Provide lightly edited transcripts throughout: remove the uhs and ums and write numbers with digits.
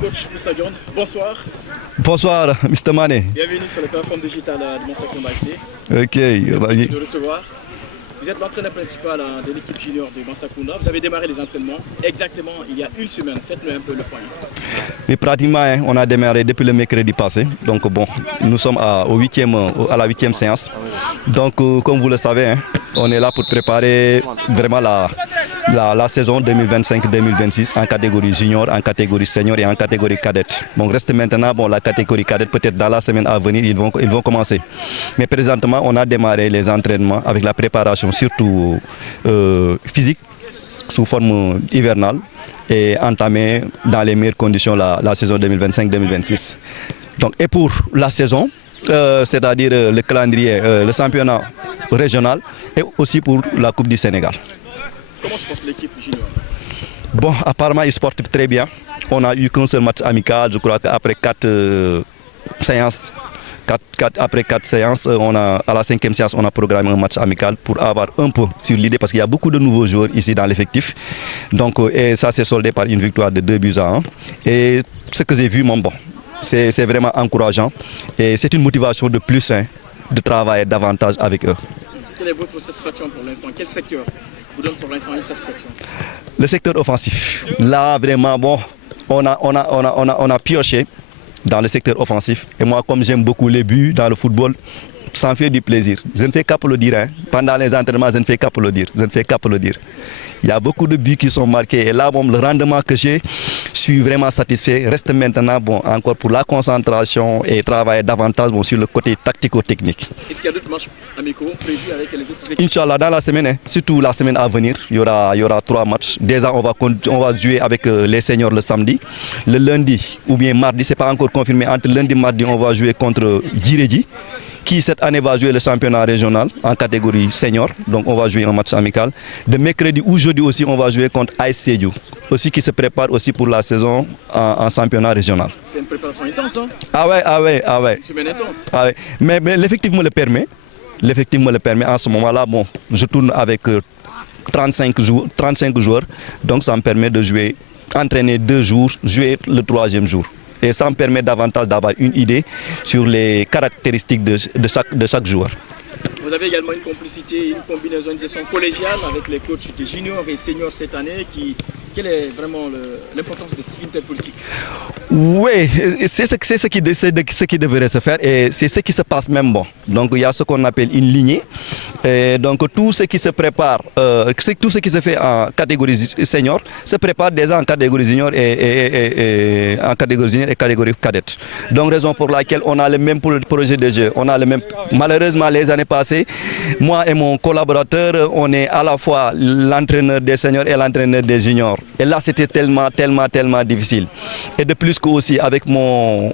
Coach Moussa Dione, bonsoir. Bonsoir, Mr. Mané. Bienvenue sur la plateforme digitale de Mansakunda FC. Ok, ravi de recevoir. Vous êtes l'entraîneur principal de l'équipe junior de Mansakunda. Vous avez démarré les entraînements exactement il y a une semaine. Faites-nous un peu le point. Mais pratiquement, on a démarré depuis le mercredi passé. Donc bon, nous sommes à la 8e séance. Donc comme vous le savez, on est là pour préparer vraiment la saison 2025-2026 en catégorie junior, en catégorie senior et en catégorie cadette. Donc reste maintenant, la catégorie cadette, peut-être dans la semaine à venir, ils vont commencer. Mais présentement, on a démarré les entraînements avec la préparation surtout physique, sous forme hivernale, et entamé dans les meilleures conditions la saison 2025-2026. Donc, et pour la saison, c'est-à-dire le calendrier, le championnat régional et aussi pour la Coupe du Sénégal. Comment se porte l'équipe junior? Bon, apparemment, ils se portent très bien. On a eu qu'un seul match amical, je crois qu'après 4 séances. Après 4 séances, à la 5e séance, on a programmé un match amical pour avoir un peu sur l'idée parce qu'il y a beaucoup de nouveaux joueurs ici dans l'effectif. Donc, et ça s'est soldé par une victoire de 2-1. Et ce que j'ai vu, c'est vraiment encourageant. Et c'est une motivation de plus de travailler davantage avec eux. Quelle est votre satisfaction pour l'instant? Quel secteur vous donne pour l'instant une satisfaction? Le secteur offensif. Là, vraiment, on a pioché dans le secteur offensif. Et moi, comme j'aime beaucoup les buts dans le football, ça me fait du plaisir. Je ne fais qu'applaudir. Pendant les entraînements, je ne fais qu'applaudir. Il y a beaucoup de buts qui sont marqués. Et là, le rendement que j'ai, je suis vraiment satisfait. Reste maintenant encore pour la concentration et travailler davantage sur le côté tactico-technique. Est-ce qu'il y a d'autres matchs amicaux prévus avec les autres équipes? Inch'Allah, dans la semaine, surtout la semaine à venir, il y aura 3 matchs. Déjà, on va jouer avec les seniors le samedi. Le lundi ou bien mardi, ce n'est pas encore confirmé. Entre lundi et mardi, on va jouer contre Djiredji, qui cette année va jouer le championnat régional en catégorie senior. Donc on va jouer un match amical. De mercredi ou jeudi aussi, on va jouer contre AS Sédhiou, aussi qui se prépare aussi pour la saison en championnat régional. C'est une préparation intense, hein? Ah ouais. Une semaine intense. Ah ouais. Mais l'effectif me le permet. L'effectif me le permet. En ce moment-là, je tourne avec 35 joueurs. Donc ça me permet de jouer, entraîner 2 jours, jouer le 3e jour. Et ça me permet davantage d'avoir une idée sur les caractéristiques de chaque joueur. Vous avez également une complicité, une combinaison, une gestion collégiale avec les coachs de juniors et seniors cette année. Quelle est vraiment l'importance de cette unité politique? Oui, c'est ce qui devrait se faire et c'est ce qui se passe même. Donc il y a ce qu'on appelle une lignée. Et donc tout ce qui se prépare, tout ce qui se fait en catégorie senior se prépare déjà en catégorie junior et catégorie cadette. Donc raison pour laquelle on a le même projet de jeu. On a le même. Malheureusement les années passées, moi et mon collaborateur, on est à la fois l'entraîneur des seniors et l'entraîneur des juniors. Et là c'était tellement difficile. Et de plus que aussi avec mon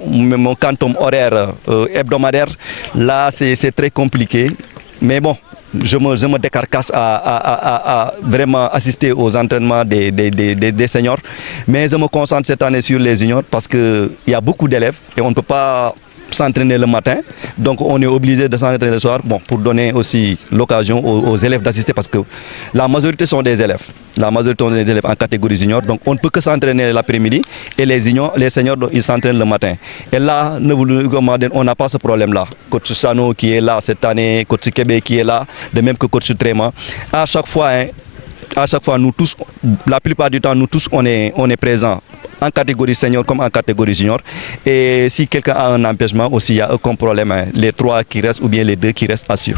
quantum horaire hebdomadaire, là c'est très compliqué. Mais je me décarcasse à vraiment assister aux entraînements des seniors. Mais je me concentre cette année sur les juniors parce qu'il y a beaucoup d'élèves et on ne peut pas s'entraîner le matin. Donc on est obligé de s'entraîner le soir pour donner aussi l'occasion aux élèves d'assister parce que la majorité sont des élèves. La majorité sont des élèves en catégorie junior. Donc on ne peut que s'entraîner l'après-midi et les seniors, ils s'entraînent le matin. Et là, on n'a pas ce problème-là. Coach Sano qui est là cette année, coach Kébé qui est là, de même que coach Tréma. À chaque fois, nous tous, la plupart du temps, nous tous, on est présents en catégorie senior comme en catégorie junior. Et si quelqu'un a un empêchement aussi, il n'y a aucun problème. Les 3 qui restent ou bien les 2 qui restent assurent.